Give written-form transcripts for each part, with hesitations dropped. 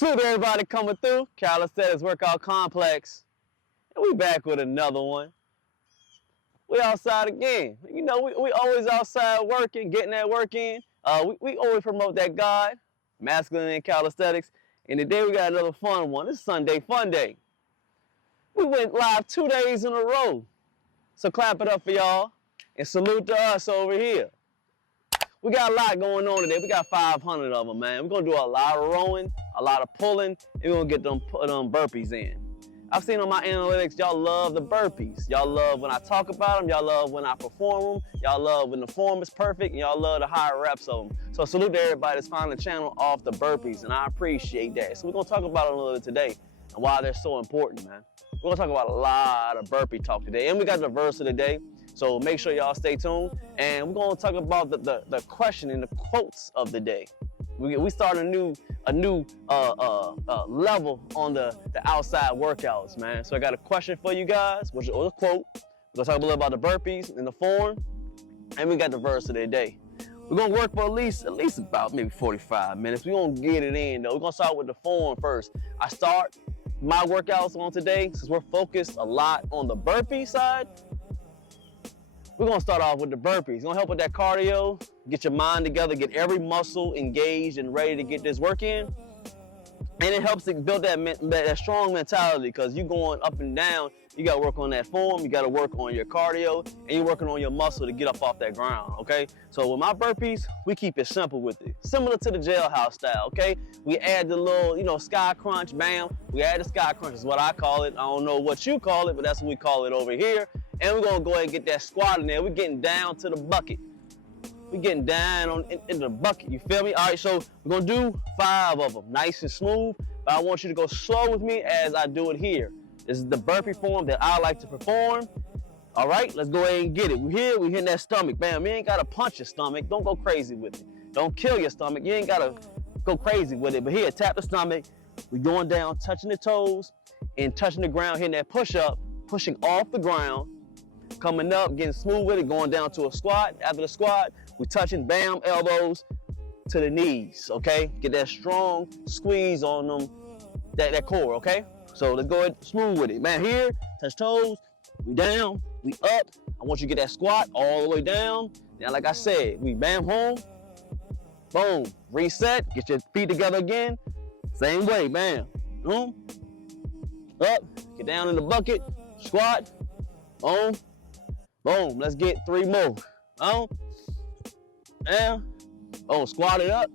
Salute everybody coming through. Calisthenics Workout Complex. And we back with another one. We outside again. You know, we always outside working, getting that work in. We always promote that God, masculine and calisthenics. And today we got another fun one. It's Sunday Fun Day. We went live 2 days in a row. So clap it up for y'all and salute to us over here. We got a lot going on today. We got 500 of them, man. We're going to do a lot of rowing, a lot of pulling, and we're going to get them burpees in. I've seen on my analytics, y'all love the burpees. Y'all love when I talk about them. Y'all love when I perform them. Y'all love when the form is perfect, and y'all love the higher reps of them. So salute to everybody that's finding the channel off the burpees, and I appreciate that. So we're going to talk about it a little bit today and why they're so important, man. We're going to talk about a lot of burpee talk today, and we got the verse of the day. So make sure y'all stay tuned, and we're going to talk about the question and the quotes of the day. We start a new level on the outside workouts, man. So I got a question for you guys, which is a quote. We're going to talk a little about the burpees and the form, and we got the verse of the day. We're going to work for at least about maybe 45 minutes. We're going to get it in, though. We're going to start with the form first. I start my workouts on today, since we're focused a lot on the burpee side. We're gonna start off with the burpees. It's gonna help with that cardio, get your mind together, get every muscle engaged and ready to get this work in. And it helps to build that strong mentality, because you going up and down, you gotta work on that form, you gotta work on your cardio, and you're working on your muscle to get up off that ground, okay? So with my burpees, we keep it simple with it. Similar to the jailhouse style, okay? We add the little, sky crunch, bam. We add the sky crunch is what I call it. I don't know what you call it, but that's what we call it over here. And we're gonna go ahead and get that squat in there. We're getting down to the bucket. We're getting down into the bucket, you feel me? All right, so we're gonna do 5 of them, nice and smooth, but I want you to go slow with me as I do it here. This is the burpee form that I like to perform. All right, let's go ahead and get it. We're here, we're hitting that stomach. Bam, you ain't gotta punch your stomach. Don't go crazy with it. Don't kill your stomach. You ain't gotta go crazy with it. But here, tap the stomach. We're going down, touching the toes and touching the ground, hitting that push up, pushing off the ground, coming up, getting smooth with it, going down to a squat. After the squat, we're touching, bam, elbows to the knees, okay? Get that strong squeeze on them, that core, okay? So let's go ahead, smooth with it. Man, here, touch toes, we down, we up. I want you to get that squat all the way down. Now, like I said, we bam home, boom, reset, get your feet together again. Same way, bam, boom, up, get down in the bucket, squat, boom, boom. Let's get 3 more. Boom, down, boom, squat it up,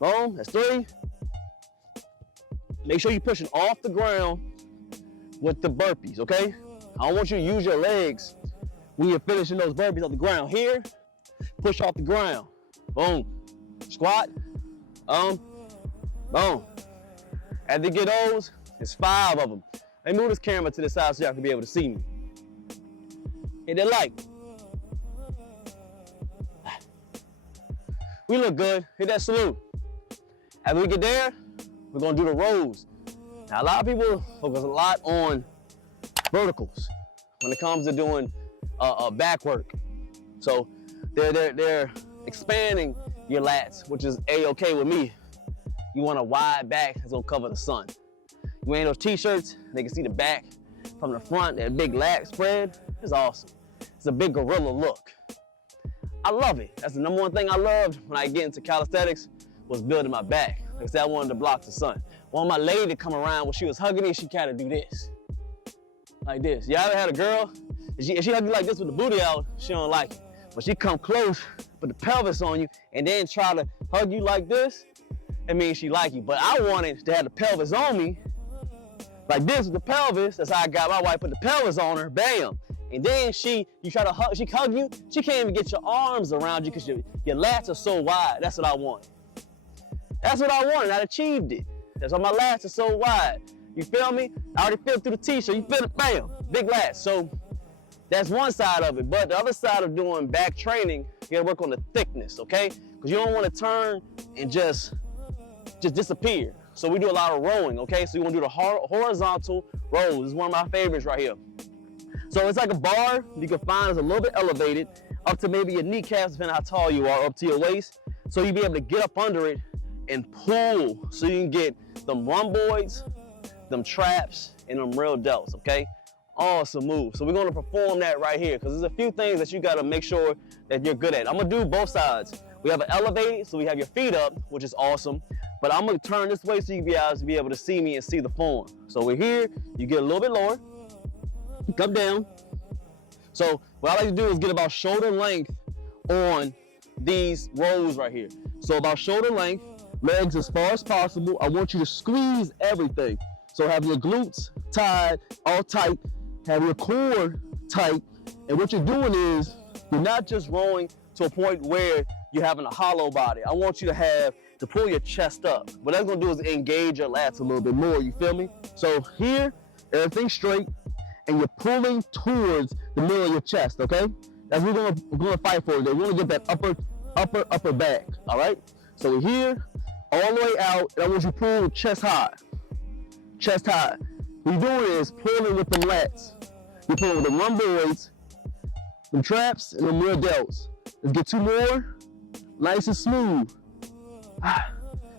boom, that's 3. Make sure you're pushing off the ground with the burpees, okay? I don't want you to use your legs when you're finishing those burpees off the ground. Here, push off the ground, boom, squat, boom. After you get those, it's 5 of them. Let me move this camera to the side so y'all can be able to see me. Hit that like. We look good. Hit that salute. After we get there, we're gonna do the rows. Now, a lot of people focus a lot on verticals when it comes to doing back work. So they're expanding your lats, which is A-okay with me. You want a wide back that's gonna cover the sun. You wearing those t-shirts, they can see the back from the front, that big lat spread. It's awesome. It's a big gorilla look. I love it. That's the #1 thing I loved when I get into calisthenics, was building my back. Like I said, I wanted to block the sun. Want my lady to come around when she was hugging me, she kind of do this. Like this. You ever had a girl, if she hug you like this with the booty out, she don't like it. But she come close, put the pelvis on you, and then try to hug you like this, it means she like you. But I wanted to have the pelvis on me, like this with the pelvis. That's how I got my wife, put the pelvis on her, bam. And then you try to hug, she hug you, she can't even get your arms around you because your lats are so wide. That's what I want. That's what I wanted, I achieved it. That's why my lats are so wide. You feel me? I already feel through the t-shirt, you feel it, bam, big lats. So that's one side of it, but the other side of doing back training, you gotta work on the thickness, okay? Because you don't wanna turn and just disappear. So we do a lot of rowing, okay? So you wanna do the horizontal rows. This is one of my favorites right here. So it's like a bar you can find is a little bit elevated, up to maybe your kneecaps, depending on how tall you are, up to your waist. So you'll be able to get up under it and pull so you can get them rhomboids, them traps, and them real delts, okay? Awesome move. So we're gonna perform that right here because there's a few things that you gotta make sure that you're good at. I'm gonna do both sides. We have an elevated, so we have your feet up, which is awesome. But I'm gonna turn this way so you can be able to see me and see the form. So we're here, you get a little bit lower, come down. So what I like to do is get about shoulder length on these rows right here. So about shoulder length, legs as far as possible. I want you to squeeze everything. So have your glutes tied, all tight, have your core tight. And what you're doing is, you're not just rowing to a point where you're having a hollow body. I want you to pull your chest up. What that's gonna do is engage your lats a little bit more, you feel me? So here, everything's straight, and you're pulling towards the middle of your chest, okay? That's what we're gonna fight for today. We're gonna get that upper back, all right? So we're here, all the way out, and I want you to pull chest high. Chest high. What you're doing is pulling with the lats. You're pulling with the rhomboids, them traps, and them rear delts. Let's get 2 more, nice and smooth.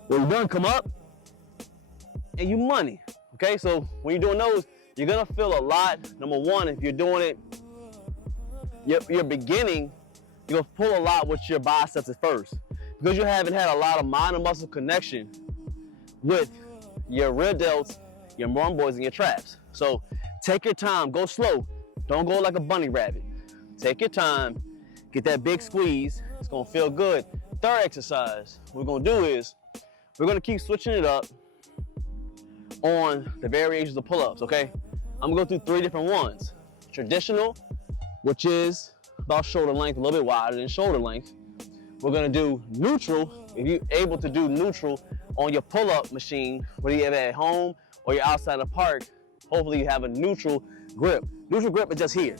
When you're done, come up, and you money, okay? So when you're doing those, you're gonna feel a lot. Number one, if you're doing it, you're beginning, you're gonna pull a lot with your biceps at first because you haven't had a lot of minor muscle connection with your rear delts, your rhomboids, and your traps. So take your time, go slow. Don't go like a bunny rabbit. Take your time, get that big squeeze. It's gonna feel good. Third exercise we're gonna do is we're gonna keep switching it up on the variations of pull-ups, okay? I'm gonna go through 3 different ones. Traditional, which is about shoulder length, a little bit wider than shoulder length. We're gonna do neutral. If you're able to do neutral on your pull-up machine, whether you're at home or you're outside the park, hopefully you have a neutral grip. Neutral grip is just here.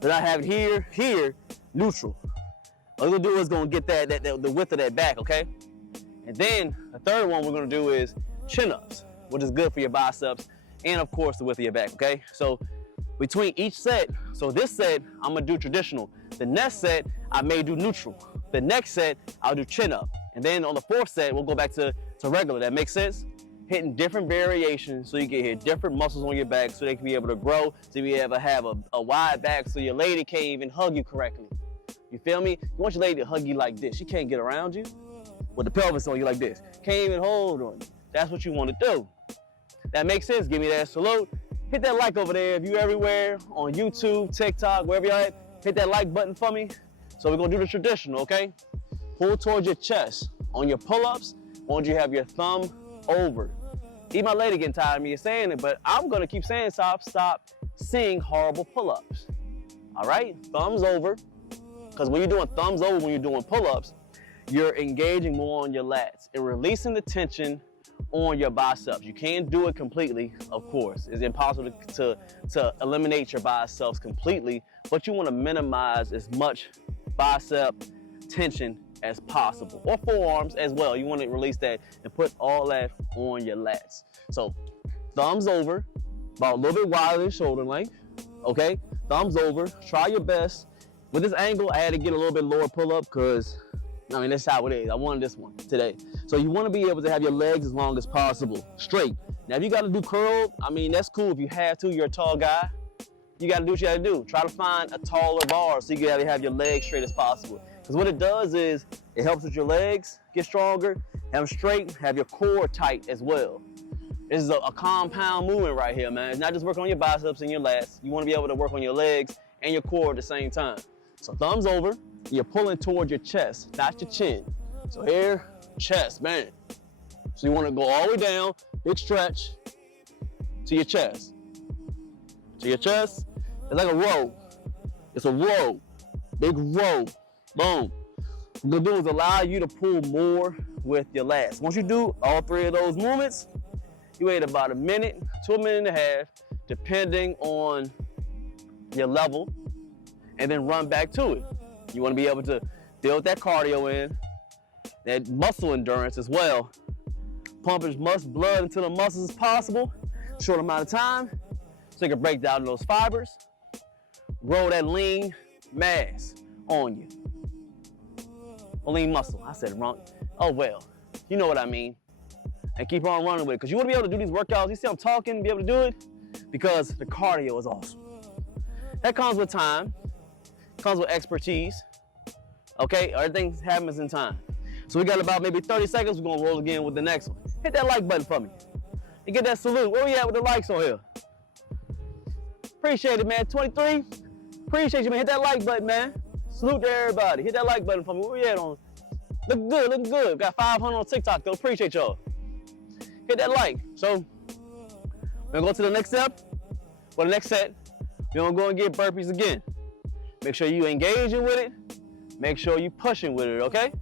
But I have it here, neutral. All we're gonna do is gonna get the width of that back, okay? And then the third one we're gonna do is chin-ups, which is good for your biceps and of course the width of your back, okay? So between each set, so this set, I'm gonna do traditional. The next set, I may do neutral. The next set, I'll do chin-up. And then on the 4th set, we'll go back to regular. That makes sense? Hitting different variations so you can hit different muscles on your back so they can be able to grow, so you ever have a wide back so your lady can't even hug you correctly. You feel me? You want your lady to hug you like this. She can't get around you with the pelvis on you like this. Can't even hold on you. That's what you want to do. That makes sense. Give me that salute. Hit that like over there if you're everywhere on YouTube, TikTok, wherever you're at. Hit that like button for me. So we're going to do the traditional, okay? Pull towards your chest. On your pull-ups, I want you to have your thumb over. Even my lady getting tired of me saying it, but I'm going to keep saying stop seeing horrible pull-ups. All right? Thumbs over. Because when you're doing thumbs over, when you're doing pull-ups, you're engaging more on your lats and releasing the tension on your biceps. You can't do it completely, of course. It's impossible to eliminate your biceps completely, but you want to minimize as much bicep tension as possible, or forearms as well. You want to release that and put all that on your lats. So thumbs over, about a little bit wider than shoulder length, okay? Thumbs over, try your best. With this angle, I had to get a little bit lower pull-up because, I mean, that's how it is. I wanted this one today. So you want to be able to have your legs as long as possible, straight. Now, if you got to do curl, I mean, that's cool if you have to. You're a tall guy. You got to do what you got to do. Try to find a taller bar so you can have your legs straight as possible. Because what it does is it helps with your legs get stronger, have them straight, have your core tight as well. This is a compound movement right here, man. It's not just working on your biceps and your lats. You want to be able to work on your legs and your core at the same time. So thumbs over, you're pulling toward your chest, not your chin. So here, chest, man. So you want to go all the way down, big stretch to your chest. To your chest, it's like a row. It's a row, big row, boom. What I'm gonna do is allow you to pull more with your lats. Once you do all 3 of those movements, you wait about a minute to a minute and a half, depending on your level, and then run back to it. You want to be able to build that cardio in, that muscle endurance as well. Pump as much blood into the muscles as possible, short amount of time, so you can break down those fibers, roll that lean mass on you. Or lean muscle, I said it wrong. Oh well, You know what I mean. And keep on running with it. Because you want to be able to do these workouts. You see I'm talking, be able to do it? Because the cardio is awesome. That comes with time. Comes with expertise. Okay, everything happens in time. So we got about maybe 30 seconds. We're going to roll again with the next one. Hit that like button for me. And get that salute. Where we at with the likes on here? Appreciate it, man. 23. Appreciate you, man. Hit that like button, man. Salute to everybody. Hit that like button for me. Where we at on? Looking good, looking good. Got 500 on TikTok, though. Appreciate y'all. Hit that like. So, we're going to go to the next step. For the next set, we're going to go and get burpees again. Make sure you engaging with it. Make sure you pushing with it, okay?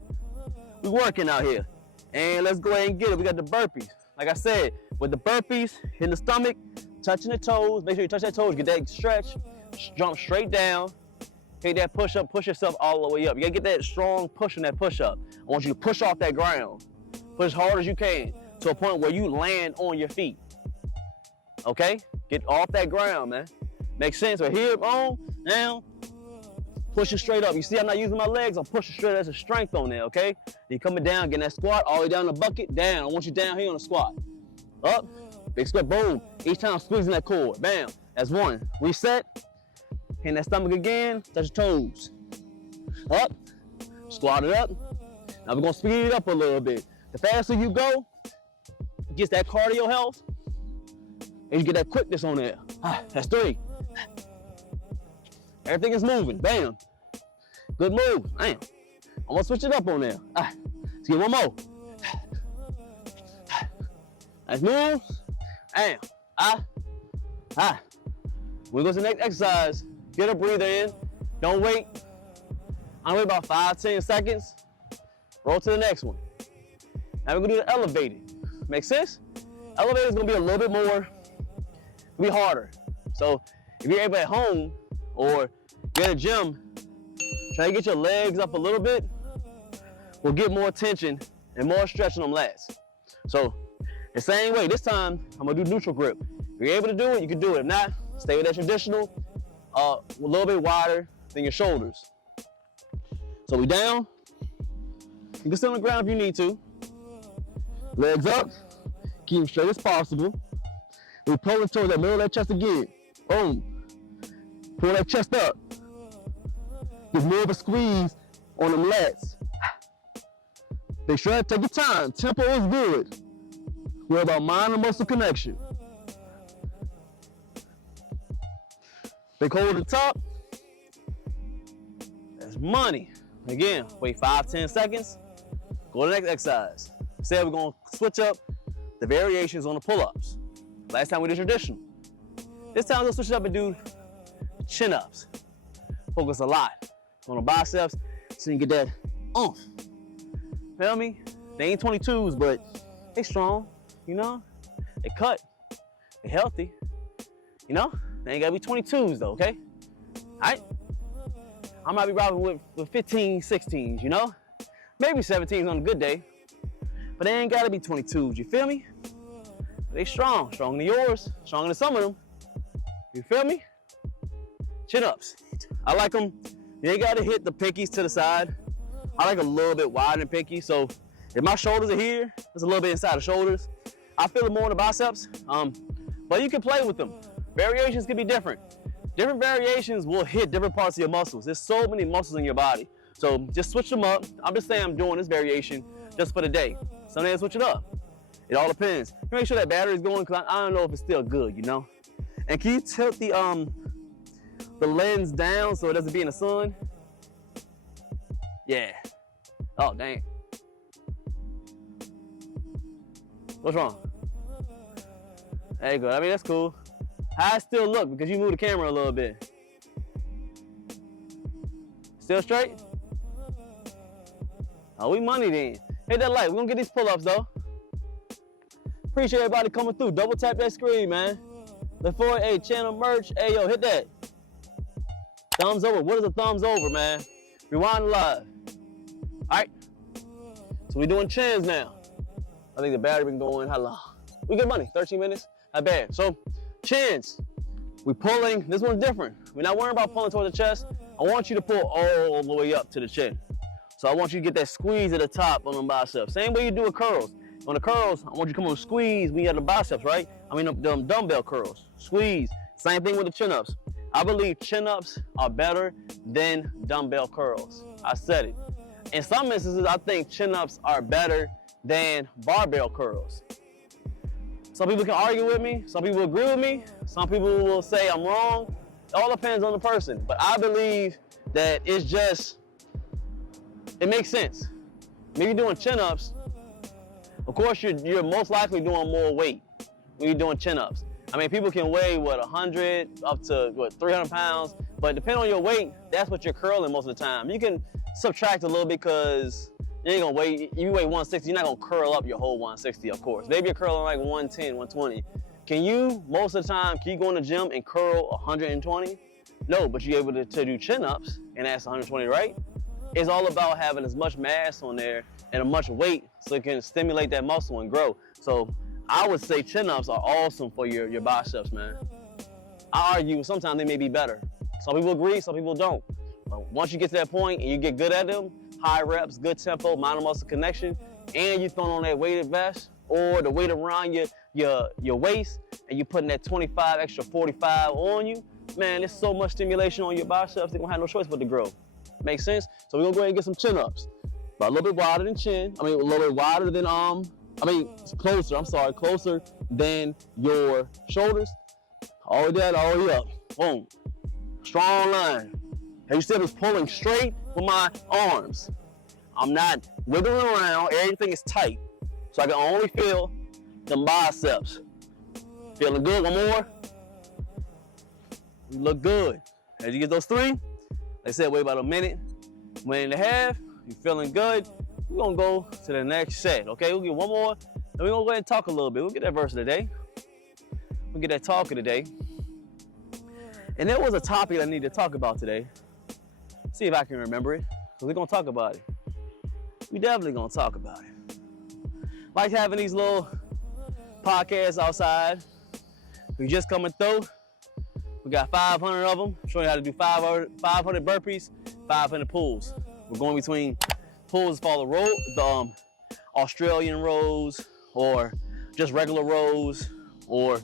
We working out here. And let's go ahead and get it. We got the burpees. Like I said, with the burpees, hitting the stomach, touching the toes. Make sure you touch that toes, get that stretch, jump straight down. Hit that push up, push yourself all the way up. You gotta get that strong push in that push up. I want you to push off that ground. Push as hard as you can to a point where you land on your feet. Okay? Get off that ground, man. Makes sense. So hip on, down, pushing straight up. You see I'm not using my legs, I'm pushing straight. That's a strength on there, okay? Then coming down, getting that squat, all the way down the bucket, down. I want you down here on the squat. Up, big squat, boom. Each time squeezing that core, bam. That's one. Reset, hitting that stomach again, touch your toes. Up, squat it up. Now we're gonna speed it up a little bit. The faster you go, it gets that cardio health, and you get that quickness on there. That's 3. Everything is moving, bam. Good move, bam. I'm gonna switch it up on there. Let's get one more. Nice move, bam. When we go to the next exercise, get a breather in. Don't wait. I'm wait about 5-10 seconds. Roll to the next one. Now we're gonna do the elevated. Make sense? Elevated is gonna be a little bit more, be harder. So if you're able at home or you're at a gym, try to get your legs up a little bit. We'll get more tension and more stretch on them lats. So the same way, this time I'm gonna do neutral grip. If you're able to do it, you can do it. If not, stay with that traditional, a little bit wider than your shoulders. So we down. You can sit on the ground if you need to. Legs up, keep them straight as possible. We pull it towards that middle of that chest again. Boom. Pull that chest up. Get more of a squeeze on them lats. Make sure take your time. Tempo is good. We're about mind and muscle connection. Big hold at the top. That's money. Again, wait 5-10 seconds. Go to the next exercise. Say we're gonna switch up the variations on the pull-ups. Last time we did traditional. This time we'll switch it up and do chin-ups. Focus a lot on the biceps so you get that oomph. Feel me? They ain't 22s, but they strong, you know? They cut, they healthy, you know? They ain't gotta be 22s though, okay? All right? I might be rocking with 15, 16s, you know? Maybe 17s on a good day, but they ain't gotta be 22s, you feel me? They strong, stronger than yours, stronger than some of them. You feel me? Chin-ups. I like them, you ain't gotta hit the pinkies to the side. I like a little bit wider than pinky, so if my shoulders are here, it's a little bit inside the shoulders. I feel it more in the biceps, but you can play with them. Variations can be different. Different variations will hit different parts of your muscles. There's so many muscles in your body. So just switch them up. I'm just saying I'm doing this variation just for the day. Some days switch it up. It all depends. Make sure that battery's going because I don't know if it's still good, you know? And can you tilt the lens down so it doesn't be in the sun? Yeah. Oh, dang. What's wrong? There you go. I mean, that's cool. How I still look because you move the camera a little bit. Still straight? Oh, we money then. Hit that like. We're gonna get these pull-ups though. Appreciate everybody coming through. Double tap that screen, man. Look forward, hey, channel merch. Hey, yo, hit that. Thumbs over. What is a thumbs over, man? Rewind live. All right. So we're doing chins now. I think the battery been going how long? We get money. 13 minutes. Not bad. So chins. We pulling. This one's different. We're not worrying about pulling towards the chest. I want you to pull all the way up to the chin. So I want you to get that squeeze at the top on the biceps. Same way you do with curls. On the curls, I want you to come on squeeze when you have the biceps, right? I mean, the dumbbell curls. Squeeze. Same thing with the chin-ups. I believe chin-ups are better than dumbbell curls. I said it. In some instances, I think chin-ups are better than barbell curls. Some people can argue with me. Some people agree with me. Some people will say I'm wrong. It all depends on the person. But I believe that it's just, it makes sense. When you're doing chin-ups, of course, you're most likely doing more weight when you're doing chin-ups. I mean, people can weigh, 100 up to, 300 pounds. But depending on your weight, that's what you're curling most of the time. You can subtract a little bit because you ain't gonna weigh, you weigh 160, you're not gonna curl up your whole 160, of course. Maybe you're curling like 110, 120. Can you, most of the time, can you go in the gym and curl 120? No, but you're able to do chin-ups, and that's 120, right? It's all about having as much mass on there and as much weight so it can stimulate that muscle and grow. So I would say chin-ups are awesome for your biceps, man. I argue sometimes they may be better. Some people agree, some people don't. But once you get to that point and you get good at them, high reps, good tempo, mind-muscle connection, and you're throwing on that weighted vest or the weight around your waist, and you're putting that 25 extra 45 on you, man, there's so much stimulation on your biceps, they're gonna have no choice but to grow. Make sense? So we're gonna go ahead and get some chin-ups. But a little bit wider than chin, a little bit wider than, closer than your shoulders. All the way down, all the way up. Boom. Strong line. And you see I'm pulling straight with my arms. I'm not wiggling around, everything is tight. So I can only feel the biceps. Feeling good, one more. You look good. As you get those 3, like I said, wait about a minute and a half, you're feeling good. We're gonna go to the next set, okay? We'll get one more, and we're gonna go ahead and talk a little bit. We'll get that verse of the day. We'll get that talk of the day. And there was a topic I need to talk about today. See if I can remember it, because we're gonna talk about it. We definitely gonna talk about it. Like having these little podcasts outside. We just coming through. We got 500 of them. Showing you how to do 500 burpees, 500 pulls. We're going between pulls for the Australian rows, or just regular rows, or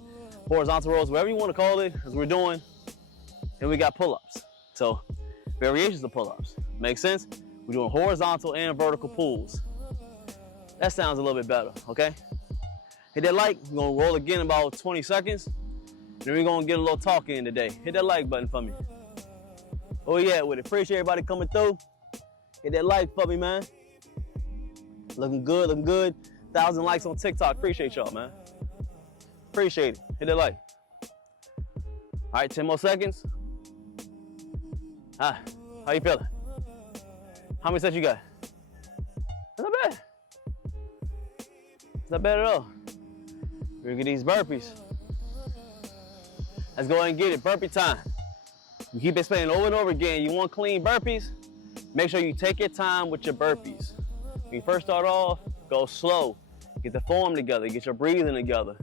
horizontal rows, whatever you want to call it, as we're doing. And we got pull-ups. So variations of pull-ups. Make sense? We're doing horizontal and vertical pulls. That sounds a little bit better, okay? Hit that like. We're gonna roll again in about 20 seconds. Then we're gonna get a little talk in today. Hit that like button for me. Oh yeah, with it. Appreciate everybody coming through. Hit that like for me, man. Looking good, looking good. 1,000 likes on TikTok. Appreciate y'all, man. Appreciate it. Hit that like. All right, 10 more seconds. How you feeling? How many sets you got? That's not bad. It's not bad at all. We're gonna get these burpees. Let's go ahead and get it. Burpee time. You keep explaining over and over again. You want clean burpees? Make sure you take your time with your burpees. When you first start off, go slow. Get the form together. Get your breathing together.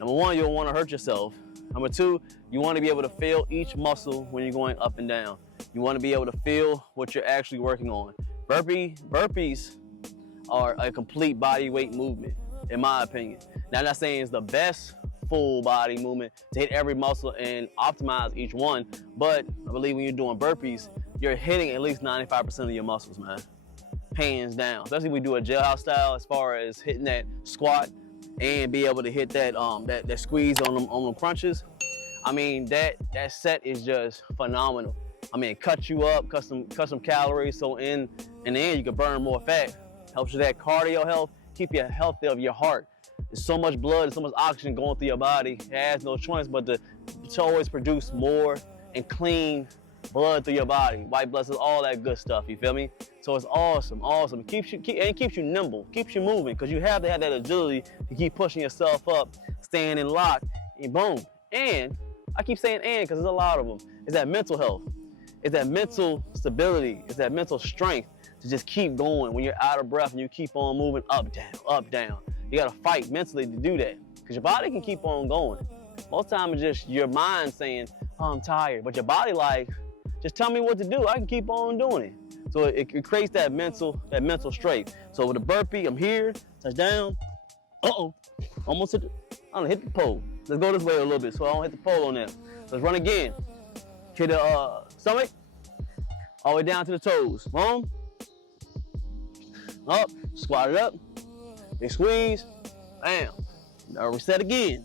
Number 1, you don't want to hurt yourself. Number 2, you want to be able to feel each muscle when you're going up and down. You want to be able to feel what you're actually working on. Burpees are a complete body weight movement, in my opinion. Now, I'm not saying it's the best full body movement to hit every muscle and optimize each one, but I believe when you're doing burpees, you're hitting at least 95% of your muscles, man. Hands down. Especially when we do a jailhouse style, as far as hitting that squat and be able to hit that that squeeze on them crunches. I mean, that set is just phenomenal. I mean, it cuts you up, cut some calories, so in the end you can burn more fat. Helps with that cardio health, keep you healthy of your heart. There's so much blood and so much oxygen going through your body. It has no choice but to always produce more and clean blood through your body. White blood cells, all that good stuff, you feel me? So it's awesome. It keeps you nimble, keeps you moving, because you have to have that agility to keep pushing yourself up, staying in lock, and boom. And I keep saying and because there's a lot of them. It's that mental health. It's that mental stability. It's that mental strength to just keep going when you're out of breath and you keep on moving up, down, up, down. You gotta fight mentally to do that, because your body can keep on going. Most time it's just your mind saying, oh, I'm tired, but your body like, just tell me what to do, I can keep on doing it. So it creates that mental strength. So with the burpee, I'm here, touch down. Almost hit the pole. Let's go this way a little bit so I don't hit the pole on that. Let's run again. To the stomach, all the way down to the toes. Boom. Up, squat it up. Big squeeze. Bam. Now reset again.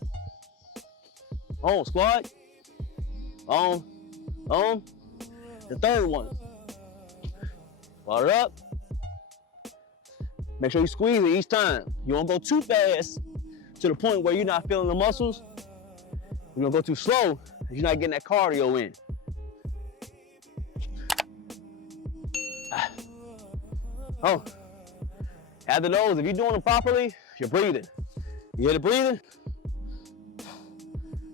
On, squat. On. The third one. Squat it up. Make sure you squeeze it each time. You won't go too fast to the point where you're not feeling the muscles. You don't go too slow, you're not getting that cardio in. After those, if you're doing them properly, you're breathing. You hear the breathing?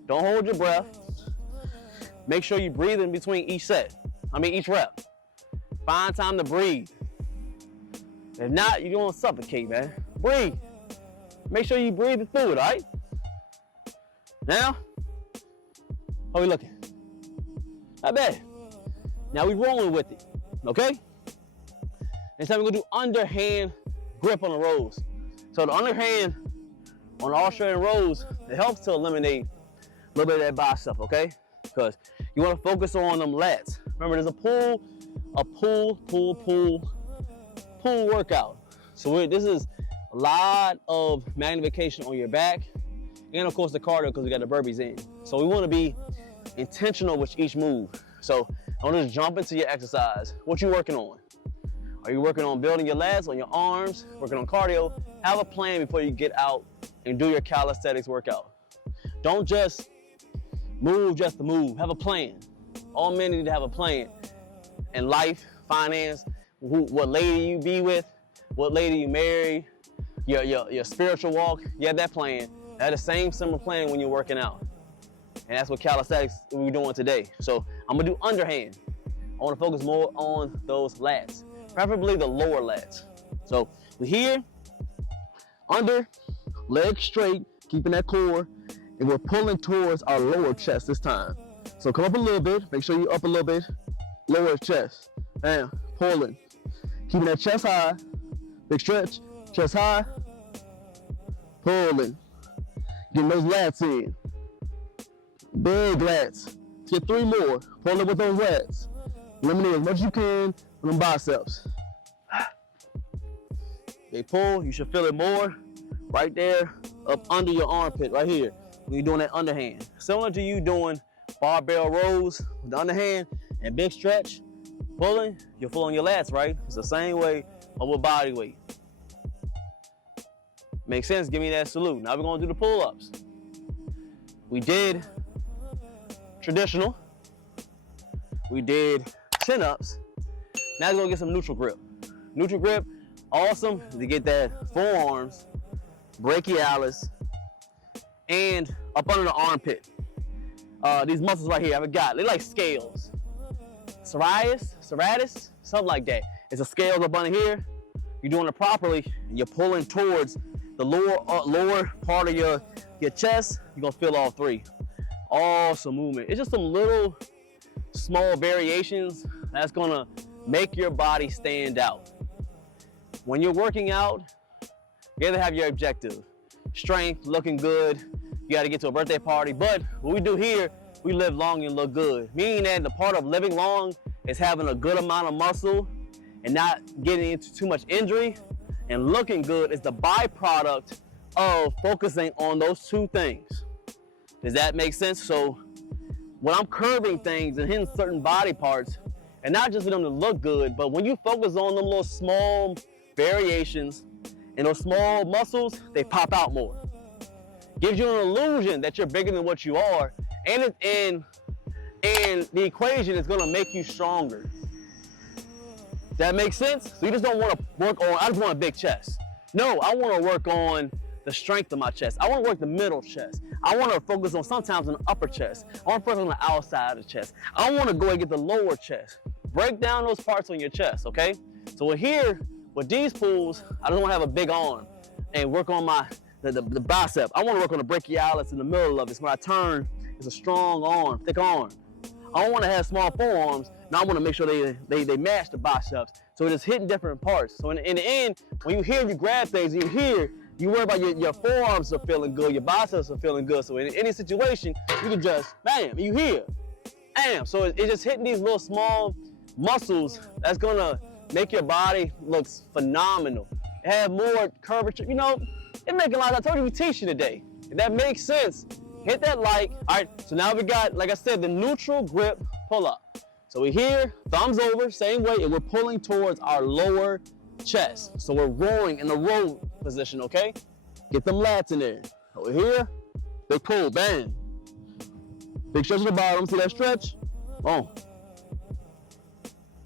Don't hold your breath. Make sure you breathe in between each rep. Find time to breathe. If not, you're gonna suffocate, man. Breathe. Make sure you breathe through it, all right? Now, how we looking? Not bad. Now we rolling with it, okay? Next time we're gonna do underhand grip on the rows. So the underhand on the Australian rows, it helps to eliminate a little bit of that bicep, okay? Because you wanna focus on them lats. Remember, there's a pull workout. So this is a lot of magnification on your back, and of course the cardio because we got the burpees in. So we want to be intentional with each move. So don't just jump into your exercise. What you working on? Are you working on building your lats, on your arms, working on cardio? Have a plan before you get out and do your calisthenics workout. Don't just move just to move. Have a plan. All men need to have a plan in life, finance, what lady you be with, what lady you marry, your spiritual walk. You have that plan. Have the same similar plan when you're working out. And that's what calisthenics we're doing today. So I'm gonna do underhand. I wanna focus more on those lats, preferably the lower lats. So we're here, under, legs straight, keeping that core, and we're pulling towards our lower chest this time. So come up a little bit, make sure you up a little bit, lower chest, bam, pulling. Keeping that chest high, big stretch, chest high, pulling. Getting those lats in. Big lats. Get 3 more. Pulling with those lats. Eliminate as much as you can on them biceps. They pull, you should feel it more right there up under your armpit, right here, when you're doing that underhand. Similar to you doing barbell rows with the underhand and big stretch. Pulling, you're pulling your lats, right? It's the same way with body weight. Makes sense? Give me that salute. Now we're gonna do the pull-ups. We did traditional. We did chin-ups. Now we're gonna get some neutral grip. Neutral grip, awesome to get that forearms, brachialis, and up under the armpit. These muscles right here, I forgot, they're like scales. Serratus, something like that. It's a scales up under here. You're doing it properly, and you're pulling towards the lower part of your chest. You're gonna feel all 3. Awesome movement. It's just some little small variations that's gonna make your body stand out. When you're working out, you gotta have your objective. Strength, looking good. You gotta get to a birthday party, but what we do here, we live long and look good. Meaning that the part of living long is having a good amount of muscle and not getting into too much injury. And looking good is the byproduct of focusing on those 2 things. Does that make sense? So when I'm curving things and hitting certain body parts, and not just for them to look good, but when you focus on them little small variations and those small muscles, they pop out more. Gives you an illusion that you're bigger than what you are, and the equation is gonna make you stronger. That makes sense? So you just don't wanna work on, I just want a big chest. No, I wanna work on the strength of my chest. I wanna work the middle chest. I wanna focus on sometimes on the upper chest. I wanna focus on the outside of the chest. I wanna go and get the lower chest. Break down those parts on your chest, okay? So we're here, with these pulls, I don't wanna have a big arm and work on the bicep. I wanna work on the brachialis in the middle of this. When I turn, it's a strong arm, thick arm. I don't wanna have small forearms. Now I wanna make sure they match the biceps So we're just hitting different parts. So in the end, when you hear you grab things, you worry about your forearms are feeling good, your biceps are feeling good. So in any situation, you can just, bam, you hear, bam. So it's just hitting these little small muscles that's gonna make your body look phenomenal. Have more curvature, you know, it making a lot. I told you we teach you today. If that makes sense, hit that like. All right, so now we got, like I said, the neutral grip pull up. So we're here, thumbs over, same way, and we're pulling towards our lower chest. So we're rolling in the roll position, okay? Get them lats in there. Over here, big pull, bang. Big stretch at the bottom, see that stretch? Oh.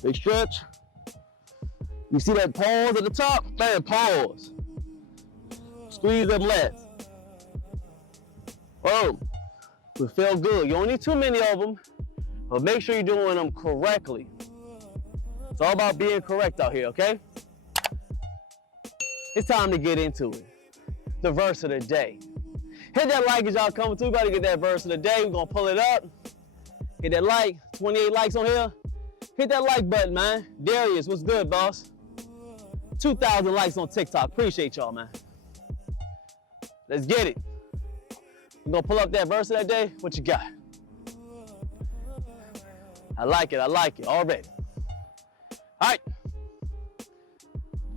Big stretch. You see that pause at the top? Bam, pause. Squeeze them lats. Oh, we feel good. You don't need too many of them, but make sure you're doing them correctly. It's all about being correct out here, okay? It's time to get into it. The verse of the day. Hit that like as y'all coming through. Gotta get that verse of the day. We're gonna pull it up. Hit that like. 28 likes on here. Hit that like button, man. Darius, what's good, boss? 2,000 likes on TikTok. Appreciate y'all, man. Let's get it. We're gonna pull up that verse of that day. What you got? I like it already. All right.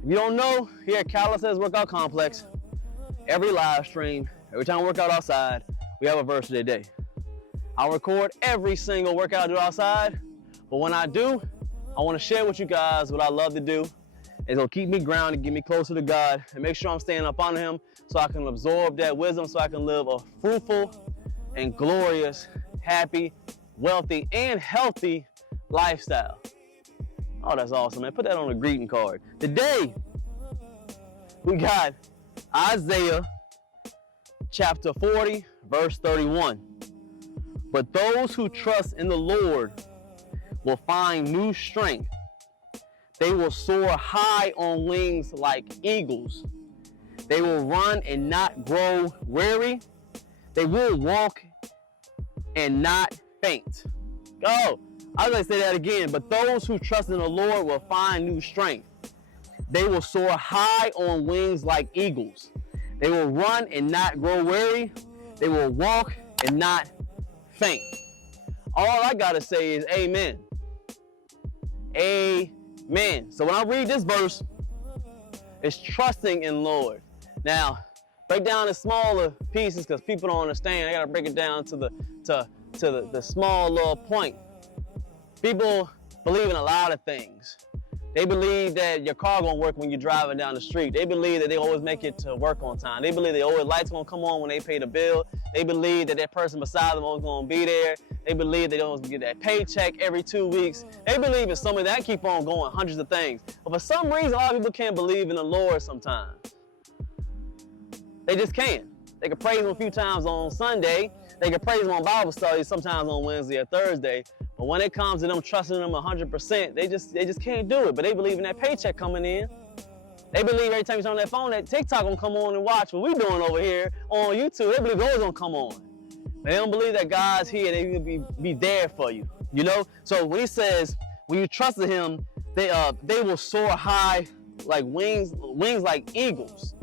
If you don't know, here at Calisthenics Workout Complex, every live stream, every time we work out outside, we have a verse of the day. I'll record every single workout I do outside, but when I do, I want to share with you guys what I love to do. It's gonna keep me grounded, get me closer to God, and make sure I'm staying up on Him so I can absorb that wisdom, so I can live a fruitful and glorious, happy, wealthy, and healthy lifestyle. Oh, that's awesome, man. Put that on a greeting card. Today, we got Isaiah chapter 40, verse 31. But those who trust in the Lord will find new strength. They will soar high on wings like eagles. They will run and not grow weary. They will walk and not faint. Oh, I was going to say that again. But those who trust in the Lord will find new strength. They will soar high on wings like eagles. They will run and not grow weary. They will walk and not faint. All I got to say is amen. Amen. So when I read this verse, it's trusting in Lord. Now, break down the smaller pieces because people don't understand. I got to break it down to the small little point. People believe in a lot of things. They believe that your car gonna work when you're driving down the street. They believe that they always make it to work on time. They believe that always lights gonna come on when they pay the bill. They believe that that person beside them always gonna be there. They believe they always get that paycheck every 2 weeks. They believe in some of that, keep on going, hundreds of things. But for some reason, a lot of people can't believe in the Lord sometimes. They just can't. They can praise Him a few times on Sunday. They can praise Him on Bible studies sometimes on Wednesday or Thursday. But when it comes to them trusting Him 100%, they just can't do it. But they believe in that paycheck coming in. They believe every time you turn on that phone, that TikTok gonna come on and watch what we doing over here on YouTube. They believe those gonna come on. But they don't believe that God's here. They will be there for you. You know. So when He says, when you trust in Him, they will soar high like wings like eagles.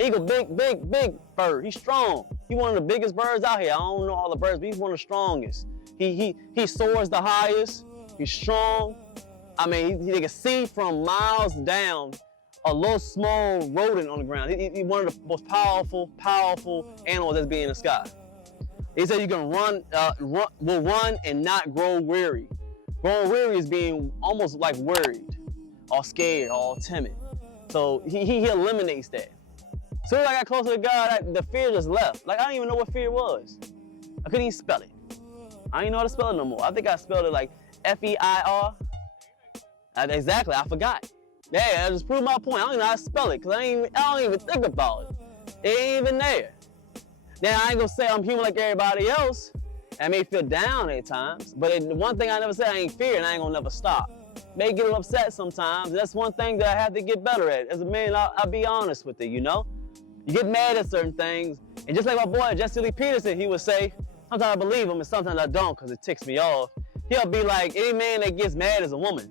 Eagle, big bird. He's strong. He's one of the biggest birds out here. I don't know all the birds, but he's one of the strongest. He soars the highest. He's strong. I mean, they can see from miles down a little small rodent on the ground. He's one of the most powerful animals that's being in the sky. He said you can will run and not grow weary. Growing weary is being almost like worried, or scared, or timid. So he eliminates that. As soon as I got closer to God, the fear just left. Like, I don't even know what fear was. I couldn't even spell it. I don't even know how to spell it no more. I think I spelled it like F-E-I-R. Exactly, I forgot. Yeah, I just proved my point. I don't even know how to spell it because I don't even think about it. It ain't even there. Now, I ain't gonna say I'm human like everybody else. I may feel down at times, but one thing I never said, I ain't fear and I ain't gonna never stop. May get upset sometimes. That's one thing that I have to get better at. As a man, I'll be honest with it, you know? You get mad at certain things, and just like my boy Jesse Lee Peterson, he would say, sometimes I believe him and sometimes I don't because it ticks me off. He'll be like, any man that gets mad is a woman.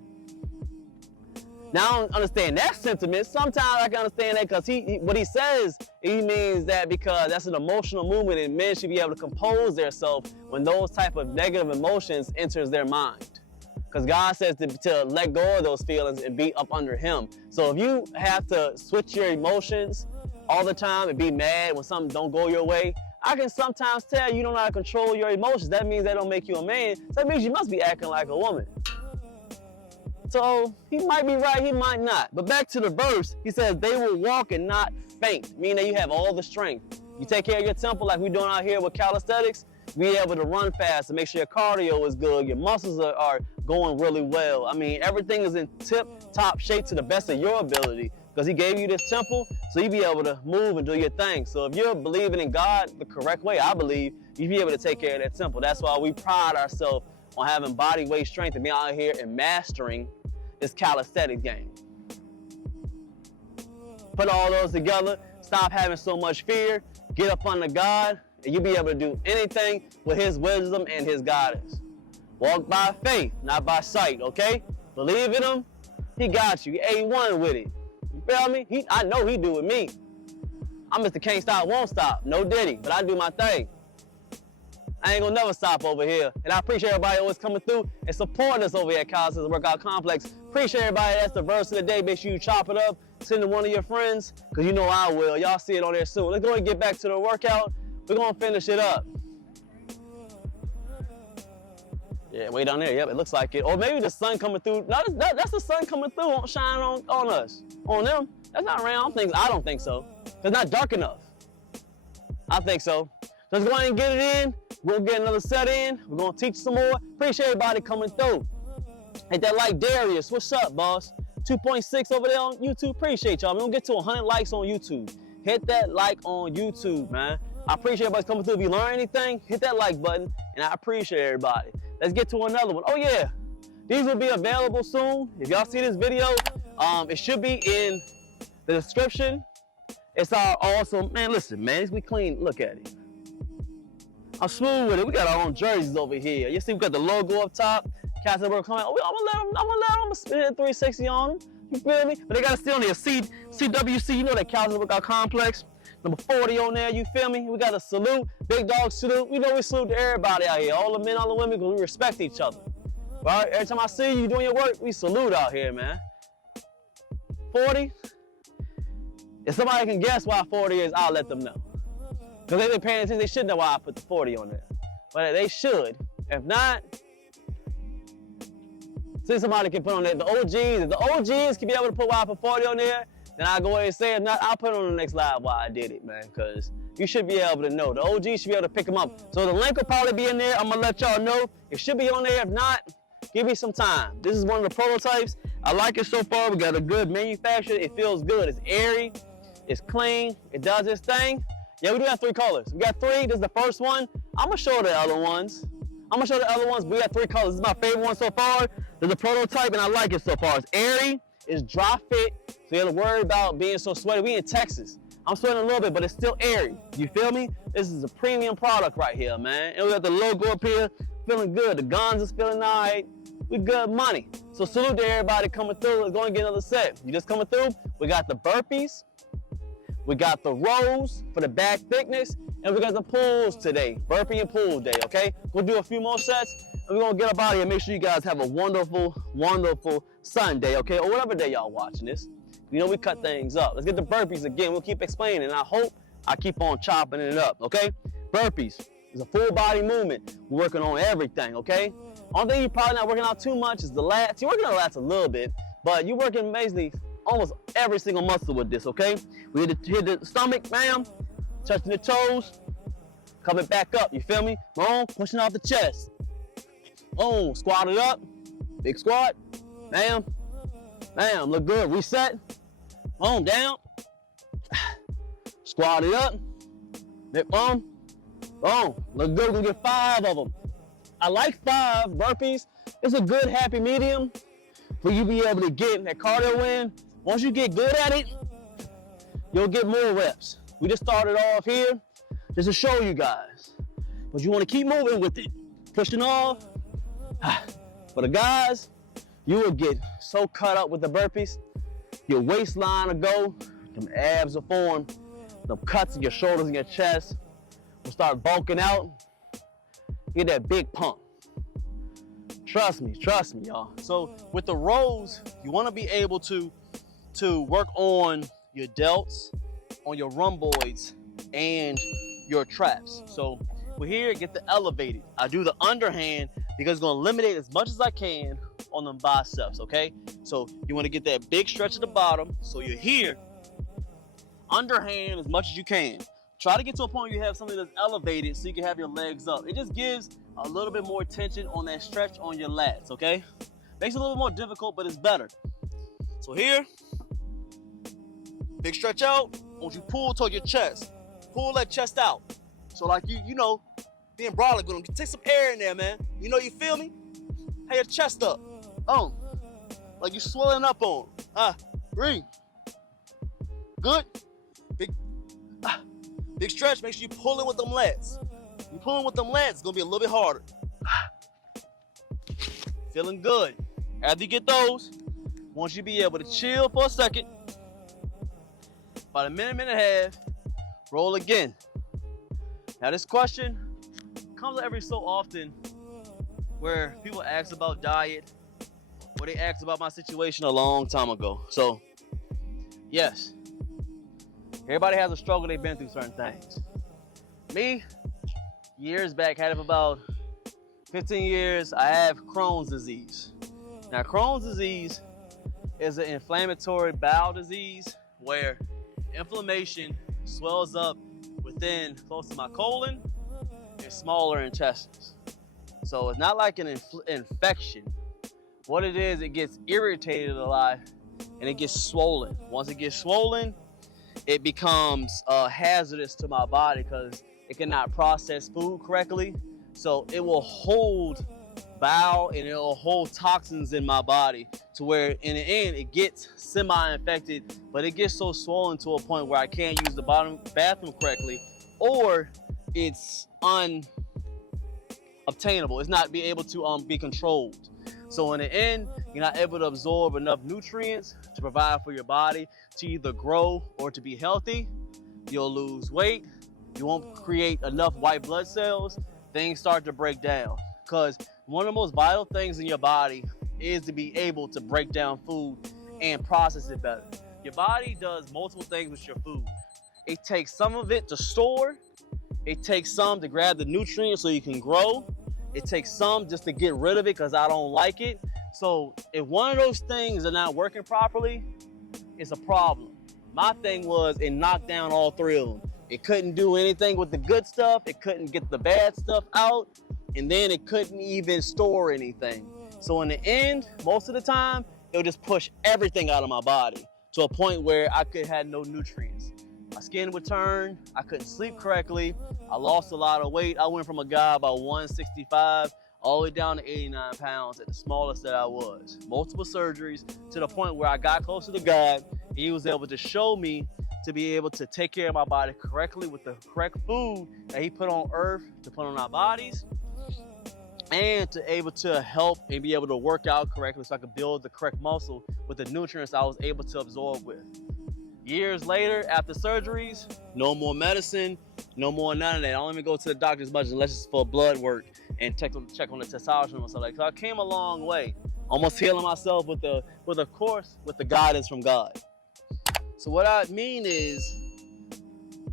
Now I don't understand that sentiment. Sometimes I can understand that because what he says, he means that because that's an emotional movement and men should be able to compose themselves when those type of negative emotions enters their mind. Because God says to let go of those feelings and be up under him. So if you have to switch your emotions all the time and be mad when something don't go your way, I can sometimes tell you don't know how to control your emotions. That means that don't make you a man. So that means you must be acting like a woman. So he might be right, he might not. But back to the verse, he says, they will walk and not faint, meaning that you have all the strength. You take care of your temple like we're doing out here with calisthenics, be able to run fast and make sure your cardio is good, your muscles are going really well. I mean, everything is in tip-top shape to the best of your ability because he gave you this temple, so you be able to move and do your thing. So if you're believing in God the correct way, I believe, you'll be able to take care of that temple. That's why we pride ourselves on having body weight strength and being out here and mastering this calisthenics game. Put all those together, stop having so much fear, get up under God, and you'll be able to do anything with his wisdom and his guidance. Walk by faith, not by sight, okay? Believe in him, he got you. He A1 with it. You feel me? I know he do with me. I'm Mr. Can't Stop, Won't Stop. No Diddy, but I do my thing. I ain't gonna never stop over here. And I appreciate everybody always coming through and supporting us over here at Calisthenics Workout Complex. Appreciate everybody. That's the verse of the day. Make sure you chop it up, send it to one of your friends, because you know I will. Y'all see it on there soon. Let's go and get back to the workout. We're gonna finish it up. Yeah, way down there. Yep, it looks like it. Or maybe the sun coming through. No, that's the sun coming through, shining on us. On them. That's not rain. I don't think so. It's not dark enough. I think so. Let's go ahead and get it in. We'll get another set in. We're gonna teach some more. Appreciate everybody coming through. Hit that like, Darius. What's up, boss? 2.6 over there on YouTube. Appreciate y'all. We're gonna get to 100 likes on YouTube. Hit that like on YouTube, man. I appreciate everybody coming through. If you learn anything, hit that like button, and I appreciate everybody. Let's get to another one. Oh yeah, these will be available soon. If y'all see this video, it should be in the description. It's our awesome, man, listen, man, we clean, look at it. I'm smooth with it. We got our own jerseys over here. You see we got the logo up top. Cats are coming. Oh, I'm gonna let them spin it 360 on them. You feel me? But they gotta stay on there. CWC, you know that Calisthenics Workout Complex. Number 40 on there, you feel me? We got a salute, big dog salute. We know we salute to everybody out here, all the men, all the women, because we respect each other. Right? Every time I see you doing your work, we salute out here, man. 40. If somebody can guess why 40 is, I'll let them know. Because they've been paying attention, they should know why I put the 40 on there. But they should. If not, see somebody can put on there. The OGs, if the OGs can be able to put why I put 40 on there, then I'll go ahead and say it. If not, I'll put it on the next live why I did it, man. Because you should be able to know. The OGs should be able to pick them up. So the link will probably be in there. I'm going to let y'all know. It should be on there. If not, give me some time. This is one of the prototypes. I like it so far. We got a good manufacturer. It feels good. It's airy. It's clean. It does its thing. Yeah, we do have 3 colors. We got 3. This is the first one. I'm going to show the other ones. I'm going to show the other ones. We got 3 colors. This is my favorite one so far. There's a prototype, and I like it so far. It's airy. It's dry fit. So you don't have to worry about being so sweaty. We in Texas. I'm sweating a little bit, but it's still airy. You feel me? This is a premium product right here, man. And we got the logo up here. Feeling good. The guns is feeling all right. We good money. So salute to everybody coming through. Let's go and get another set. You just coming through? We got the burpees. We got the rows for the back thickness, and we got the pulls today. Burpee and pull day, okay? We'll do a few more sets, and we're gonna get up out of here. Make sure you guys have a wonderful, wonderful Sunday, okay? Or whatever day y'all watching this. You know we cut things up. Let's get the burpees again. We'll keep explaining, and I hope I keep on chopping it up, okay? Burpees is a full body movement. We're working on everything, okay? Only thing you're probably not working out too much is the lats. You're working on the lats a little bit, but you're working basically almost every single muscle with this, okay? We hit the stomach, bam, touching the toes, coming back up, you feel me? Boom, pushing off the chest. Boom, squat it up, big squat, bam, bam, look good, reset, boom, down, squat it up, boom, boom, look good, we're gonna get 5 of them. I like 5 burpees. It's a good happy medium for you to be able to get that cardio in. Once you get good at it, you'll get more reps. We just started off here just to show you guys. But you want to keep moving with it. Pushing off. For the guys, you will get so cut up with the burpees. your waistline will go, them abs will form, the cuts in your shoulders and your chest will start bulking out. Get that big pump. Trust me, y'all. So with the rows, you want to be able to work on your delts, on your rhomboids, and your traps. So we're here, get the elevated. I do the underhand because it's going to eliminate as much as I can on them biceps, okay? So you want to get that big stretch at the bottom. So you're here, underhand as much as you can. Try to get to a point where you have something that's elevated so you can have your legs up. It just gives a little bit more tension on that stretch on your lats, okay? Makes it a little more difficult, but it's better. So here, big stretch out. I want you to pull toward your chest. Pull that chest out. So like you know, being broadly good, take some air in there, man. You know, you feel me? Have your chest up. Like you swelling up on. Breathe. Good. Big stretch, make sure you pull in with them lats. You pulling with them lats, it's gonna be a little bit harder. Feeling good. After you get those, once you be able to chill for a second, about a minute and a half, roll again. Now this question comes every so often where people ask about diet, or they asked about my situation a long time ago. So, yes, everybody has a struggle, they've been through certain things. Me, years back, had it for about 15 years, I have Crohn's disease. Now, Crohn's disease is an inflammatory bowel disease where inflammation swells up within close to my colon and smaller intestines. So it's not like an infection. What it is, it gets irritated a lot and it gets swollen. Once it gets swollen, it becomes hazardous to my body because it cannot process food correctly. So it will hold bowel and it will hold toxins in my body to where in the end it gets semi-infected, but it gets so swollen to a point where I can't use the bathroom correctly, or it's unobtainable. It's not be able to be controlled. So in the end, you're not able to absorb enough nutrients to provide for your body to either grow or to be healthy. You'll lose weight. You won't create enough white blood cells. Things start to break down. Because one of the most vital things in your body is to be able to break down food and process it better. Your body does multiple things with your food. It takes some of it to store. It takes some to grab the nutrients so you can grow. It takes some just to get rid of it because I don't like it. So if one of those things are not working properly, it's a problem. My thing was it knocked down all three of them. It couldn't do anything with the good stuff. It couldn't get the bad stuff out. And then it couldn't even store anything. So in the end, most of the time, it would just push everything out of my body to a point where I could have no nutrients. My skin would turn. I couldn't sleep correctly. I lost a lot of weight. I went from a guy about 165 all the way down to 89 pounds at the smallest that I was. Multiple surgeries to the point where I got closer to God. And he was able to show me to be able to take care of my body correctly with the correct food that he put on earth to put on our bodies, and to able to help and be able to work out correctly so I could build the correct muscle with the nutrients I was able to absorb with. Years later, after surgeries, no more medicine, no more none of that. I don't even go to the doctor as much unless it's for blood work and check on the testosterone and stuff like that. So I came a long way, almost healing myself with the guidance from God. So what I mean is,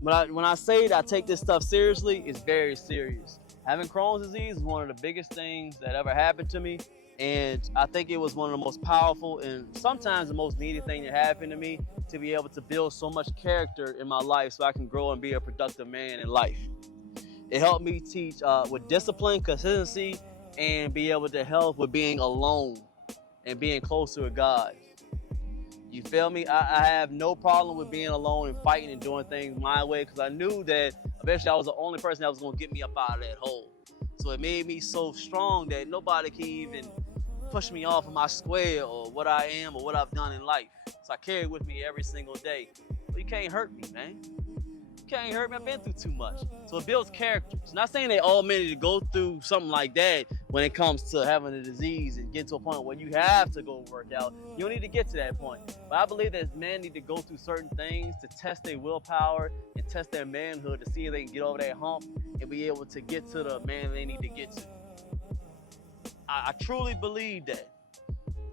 when I say that I take this stuff seriously, it's very serious. Having Crohn's disease is one of the biggest things that ever happened to me. And I think it was one of the most powerful and sometimes the most needed thing that happened to me, to be able to build so much character in my life so I can grow and be a productive man in life. It helped me teach with discipline, consistency, and be able to help with being alone and being closer to God. You feel me? I have no problem with being alone and fighting and doing things my way, because I knew that eventually I was the only person that was going to get me up out of that hole. So it made me so strong that nobody can even push me off of my square or what I am or what I've done in life. So I carry it with me every single day. Well, you can't hurt me, man. can't hurt me. I've been through too much. So it builds character. It's not saying that all men need to go through something like that when it comes to having a disease and get to a point where you have to go work out. You don't need to get to that point. But I believe that men need to go through certain things to test their willpower and test their manhood to see if they can get over that hump and be able to get to the man they need to get to. I truly believe that.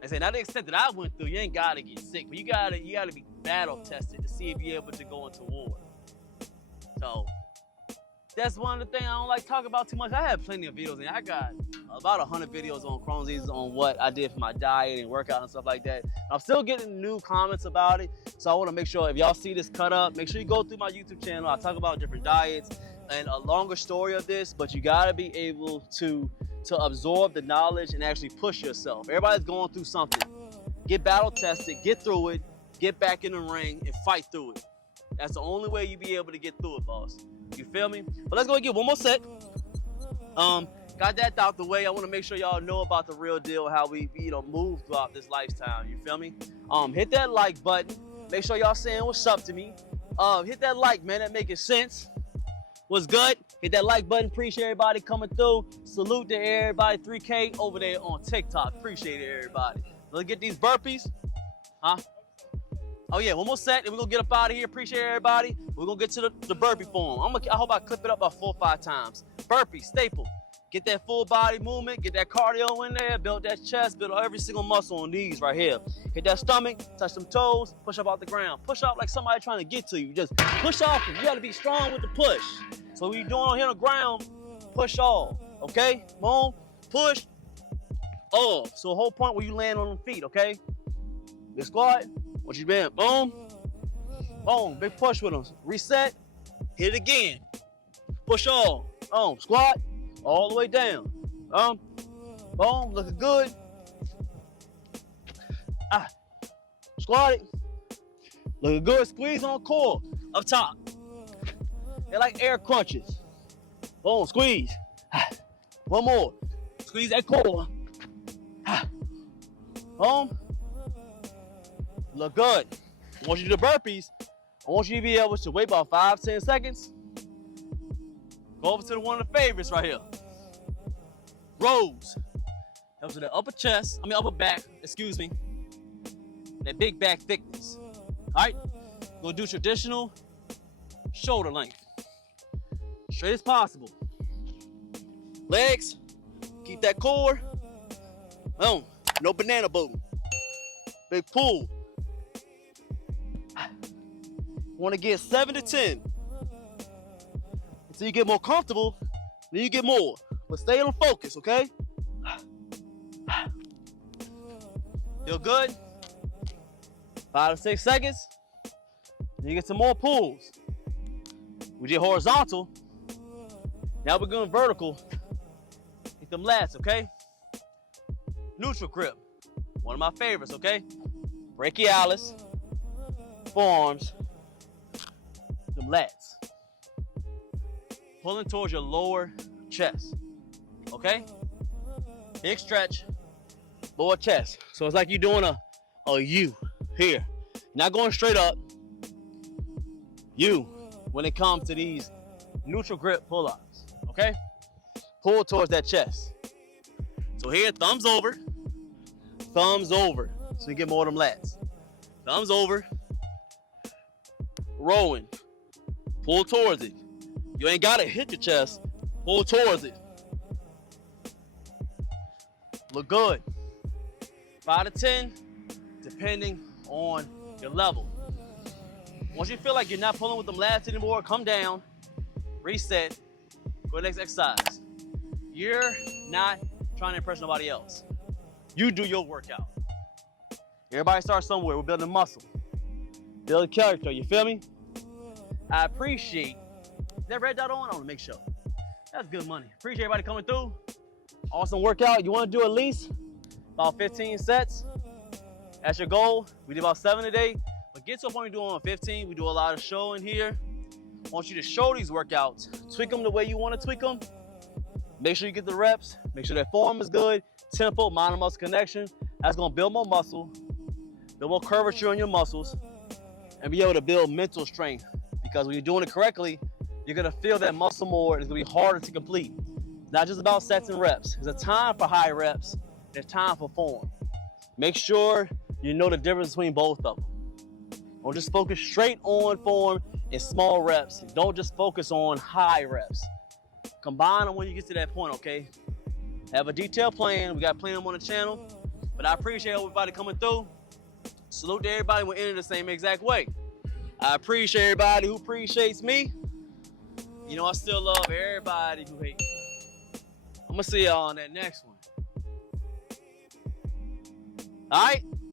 I say, not the extent that I went through, you ain't gotta get sick, but you gotta be battle tested to see if you're able to go into war. So that's one of the things I don't like talking about too much. I have plenty of videos, and I got about 100 videos on Crohn's disease on what I did for my diet and workout and stuff like that. I'm still getting new comments about it, so I want to make sure if y'all see this cut up, make sure you go through my YouTube channel. I talk about different diets and a longer story of this, but you gotta be able to absorb the knowledge and actually push yourself. Everybody's going through something. Get battle tested, get through it, get back in the ring and fight through it. That's the only way you be able to get through it, boss. You feel me? But let's go and get one more set. Got that out the way. I want to make sure y'all know about the real deal, how we move throughout this lifestyle. You feel me? Hit that like button. Make sure y'all saying what's up to me. Hit that like, man. That making sense. What's good? Hit that like button. Appreciate everybody coming through. Salute to everybody. 3K over there on TikTok. Appreciate it, everybody. Let's get these burpees. Huh? Oh yeah, one more set and we're gonna get up out of here. Appreciate everybody. We're gonna get to the burpee form. I hope I clip it up about 4 or 5 times. Burpee, staple. Get that full body movement, get that cardio in there, build that chest, build every single muscle on these right here. Hit that stomach, touch some toes, push up off the ground. Push up like somebody trying to get to you. Just push off. You gotta be strong with the push. So when you're doing on here on the ground, push off, okay? Boom, push, off. So the whole point where you land on them feet, okay? Good squat, what you been, boom, boom, big push with them. Reset, hit it again. Push off, squat, all the way down. Boom, looking good. Squat it, looking good, squeeze on core, up top. They're like air crunches. Boom, squeeze. One more. Squeeze that core. Boom. Look good. I want you to do the burpees. I want you to be able to wait about 5-10 seconds. Go over to one of the favorites right here. Rows. Helps with the upper back, excuse me. That big back thickness. All right, we'll do traditional shoulder length. Straight as possible. Legs, keep that core. No banana boat. Big pull. Want to get 7 to 10. Until you get more comfortable, then you get more. But stay on focus, okay? Feel good? 5 to 6 seconds. Then you get some more pulls. We did horizontal. Now we're going vertical. Hit them lats, okay? Neutral grip. One of my favorites, okay? Brachialis. Forearms. Them lats. Pulling towards your lower chest. Okay? Big stretch. Lower chest. So it's like you're doing a U here. Not going straight up. U when it comes to these neutral grip pull-ups. Okay? Pull towards that chest. So here, thumbs over. Thumbs over. So you get more of them lats. Thumbs over. Rolling. Pull towards it. You ain't gotta hit your chest. Pull towards it. Look good. 5 to 10, depending on your level. Once you feel like you're not pulling with them lats anymore, come down, reset, go to the next exercise. You're not trying to impress nobody else. You do your workout. Everybody starts somewhere. We're building muscle, building character. You feel me? I appreciate that red dot on. I want to make sure. That's good money. Appreciate everybody coming through. Awesome workout. You want to do at least about 15 sets. That's your goal. We did about 7 today. But get to a point you're doing 15. We do a lot of showing here. I want you to show these workouts. Tweak them the way you want to tweak them. Make sure you get the reps. Make sure that form is good. Tempo, mind-muscle connection. That's going to build more muscle, build more curvature in your muscles, and be able to build mental strength Because when you're doing it correctly, you're gonna feel that muscle more. It's gonna be harder to complete. It's not just about sets and reps. There's a time for high reps. There's time for form. Make sure you know the difference between both of them. Don't just focus straight on form and small reps. Don't just focus on high reps. Combine them when you get to that point, okay? Have a detailed plan. We got a plan on the channel. But I appreciate everybody coming through. Salute to everybody. We're ending the same exact way. I appreciate everybody who appreciates me. You know, I still love everybody who hates me. I'm gonna see y'all on that next one. All right?